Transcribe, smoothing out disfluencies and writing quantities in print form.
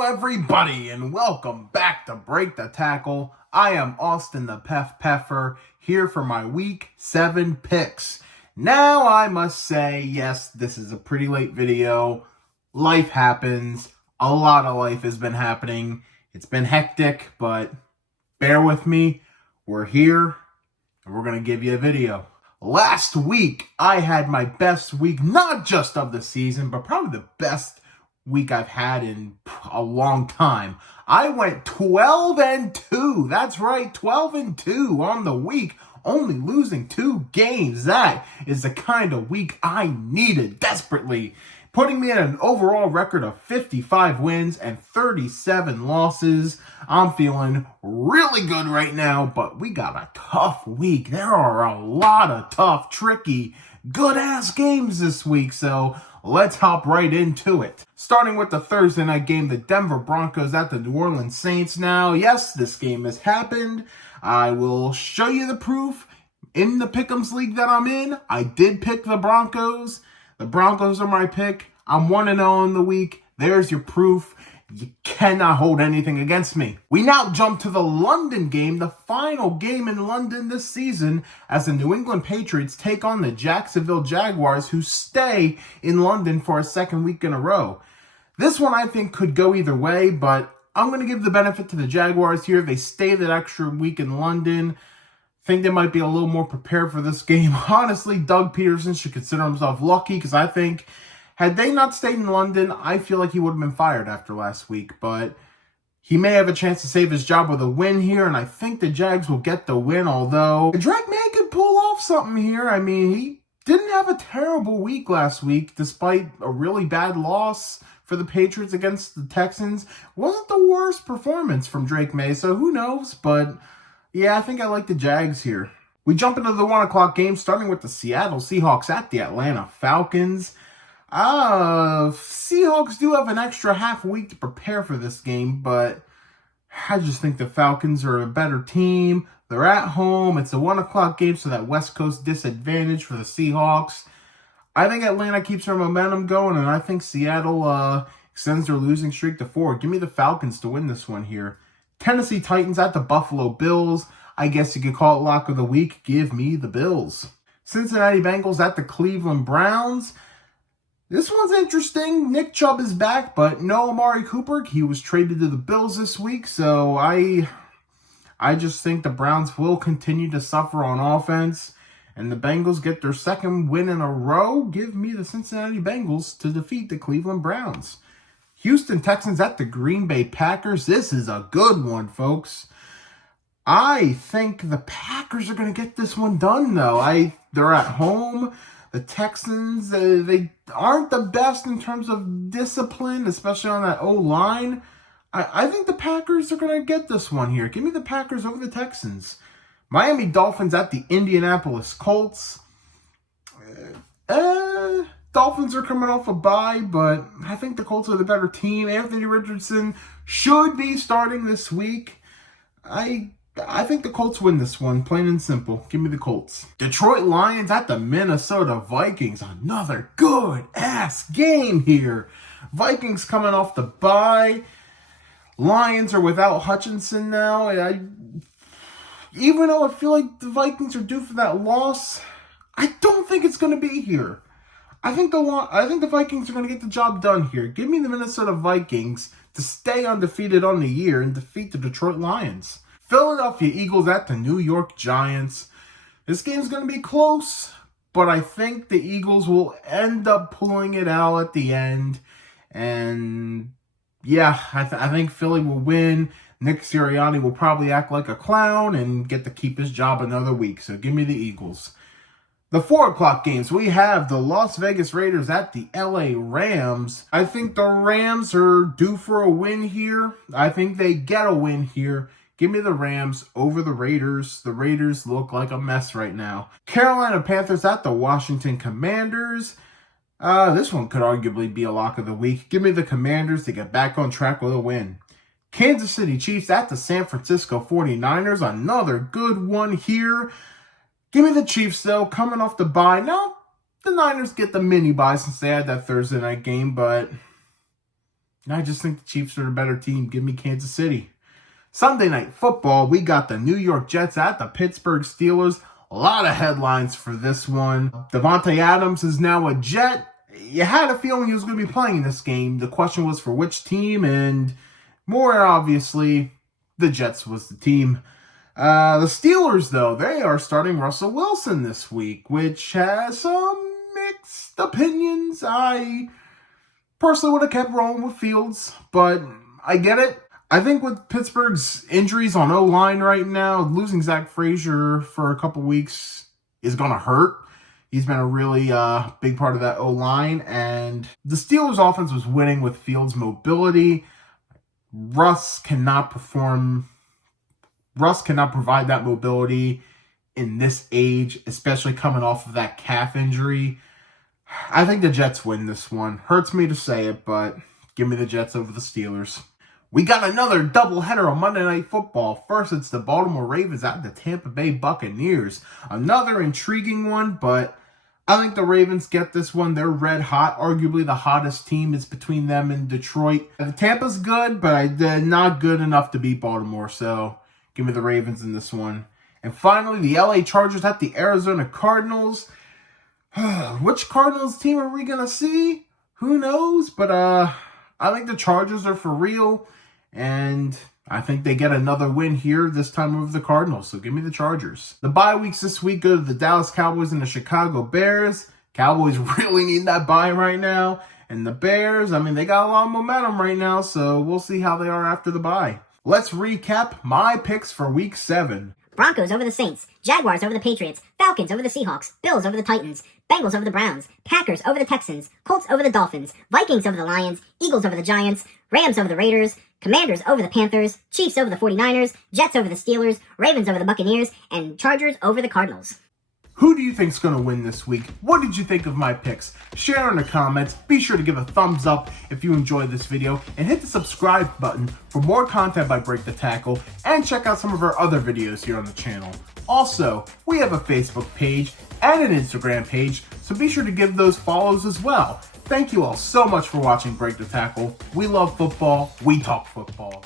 Hello, everybody, and welcome back to Break the Tackle. I am Austin the Peffer here for my Week 7 picks. Now, I must say, yes, this is a pretty late video. Life happens. A lot of life has been happening. It's been hectic, but bear with me. We're here, and we're going to give you a video. Last week, I had my best week, not just of the season, but probably the best week I've had in a long time. I went 12-2. That's right, 12-2 on the week, only losing 2 games. That is the kind of week I needed desperately, putting me at an overall record of 55 wins and 37 losses. I'm feeling really good right now, but we got a tough week. There are a lot of tough, tricky, good-ass games this week, so let's hop right into it. Starting with the Thursday night game, the Denver Broncos at the New Orleans Saints. Now, yes, this game has happened. I will show you the proof. In the Pick'ems league that I'm in, I did pick the Broncos. The Broncos are my pick. I'm 1-0 in the week. There's your proof. You cannot hold anything against me. We now jump to the London game, the final game in London this season, as the New England Patriots take on the Jacksonville Jaguars, who stay in London for a second week in a row. This one I think could go either way, but I'm going to give the benefit to the Jaguars here. They stay that extra week in London. Think they might be a little more prepared for this game. Honestly, Doug Peterson should consider himself lucky, because I think had they not stayed in London, I feel like he would have been fired after last week. But he may have a chance to save his job with a win here, and I think the Jags will get the win, although Drake May could pull off something here. I mean, he didn't have a terrible week last week, despite a really bad loss for the Patriots against the Texans. Wasn't the worst performance from Drake May, so who knows? But yeah, I think I like the Jags here. We jump into the 1 o'clock game, starting with the Seattle Seahawks at the Atlanta Falcons. Seahawks do have an extra half week to prepare for this game, but I just think the Falcons are a better team. They're at home. It's a 1 o'clock game, so that West Coast disadvantage for the Seahawks. I think Atlanta keeps their momentum going, and I think Seattle extends their losing streak to 4. Give me the Falcons to win this one here. Tennessee Titans at the Buffalo Bills. I guess you could call it lock of the week. Give me the Bills. Cincinnati Bengals at the Cleveland Browns. This one's interesting. Nick Chubb is back, but no Amari Cooper. He was traded to the Bills this week, so I just think the Browns will continue to suffer on offense, and the Bengals get their second win in a row. Give me the Cincinnati Bengals to defeat the Cleveland Browns. Houston Texans at the Green Bay Packers. This is a good one, folks. I think the Packers are going to get this one done, though. They're at home. The Texans, they aren't the best in terms of discipline, especially on that O-line. I think the Packers are going to get this one here. Give me the Packers over the Texans. Miami Dolphins at the Indianapolis Colts. Dolphins are coming off a bye, but I think the Colts are the better team. Anthony Richardson should be starting this week. I think the Colts win this one, plain and simple. Give me the Colts. Detroit Lions at the Minnesota Vikings. Another good-ass game here. Vikings coming off the bye. Lions are without Hutchinson now. Even though I feel like the Vikings are due for that loss, I don't think it's going to be here. I think the Vikings are going to get the job done here. Give me the Minnesota Vikings to stay undefeated on the year and defeat the Detroit Lions. Philadelphia Eagles at the New York Giants. This game's going to be close, but I think the Eagles will end up pulling it out at the end. And yeah, I think Philly will win. Nick Sirianni will probably act like a clown and get to keep his job another week. So give me the Eagles. The 4 o'clock games, we have the Las Vegas Raiders at the LA Rams. I think the Rams are due for a win here. I think they get a win here. Give me the Rams over the Raiders. The Raiders look like a mess right now. Carolina Panthers at the Washington Commanders. This one could arguably be a lock of the week. Give me the Commanders to get back on track with a win. Kansas City Chiefs at the San Francisco 49ers. Another good one here. Give me the Chiefs, though, coming off the bye. Now, the Niners get the mini bye since they had that Thursday night game, but And I just think the Chiefs are the better team. Give me Kansas City. Sunday Night Football, we got the New York Jets at the Pittsburgh Steelers. A lot of headlines for this one. Davante Adams is now a Jet. You had a feeling he was going to be playing this game. The question was for which team, and more obviously, the Jets was the team. The Steelers, though, they are starting Russell Wilson this week, which has some mixed opinions. I personally would have kept rolling with Fields, but I get it. I think with Pittsburgh's injuries on O-line right now, losing Zach Frazier for a couple weeks is going to hurt. He's been a really big part of that O-line, and the Steelers' offense was winning with Fields' mobility. Russ cannot provide that mobility in this age, especially coming off of that calf injury. I think the Jets win this one. Hurts me to say it, but give me the Jets over the Steelers. We got another doubleheader on Monday Night Football. First, it's the Baltimore Ravens at the Tampa Bay Buccaneers. Another intriguing one, but I think the Ravens get this one. They're red hot. Arguably the hottest team is between them and Detroit. The Tampa's good, but they're not good enough to beat Baltimore, so give me the Ravens in this one. And finally, the LA Chargers at the Arizona Cardinals. Which Cardinals team are we going to see? Who knows? But I think the Chargers are for real. And I think they get another win here, this time over the Cardinals. So give me the Chargers. The bye weeks this week go to the Dallas Cowboys and the Chicago Bears. Cowboys really need that bye right now. And the Bears, I mean, they got a lot of momentum right now. So we'll see how they are after the bye. Let's recap my picks for week 7. Broncos over the Saints, Jaguars over the Patriots, Falcons over the Seahawks, Bills over the Titans, Bengals over the Browns, Packers over the Texans, Colts over the Dolphins, Vikings over the Lions, Eagles over the Giants, Rams over the Raiders, Commanders over the Panthers, Chiefs over the 49ers, Jets over the Steelers, Ravens over the Buccaneers, and Chargers over the Cardinals. Who do you think's going to win this week? What did you think of my picks? Share in the comments. Be sure to give a thumbs up if you enjoyed this video, and hit the subscribe button for more content by Break the Tackle, and check out some of our other videos here on the channel. Also, we have a Facebook page and an Instagram page, so be sure to give those follows as well. Thank you all so much for watching Break the Tackle. We love football. We talk football.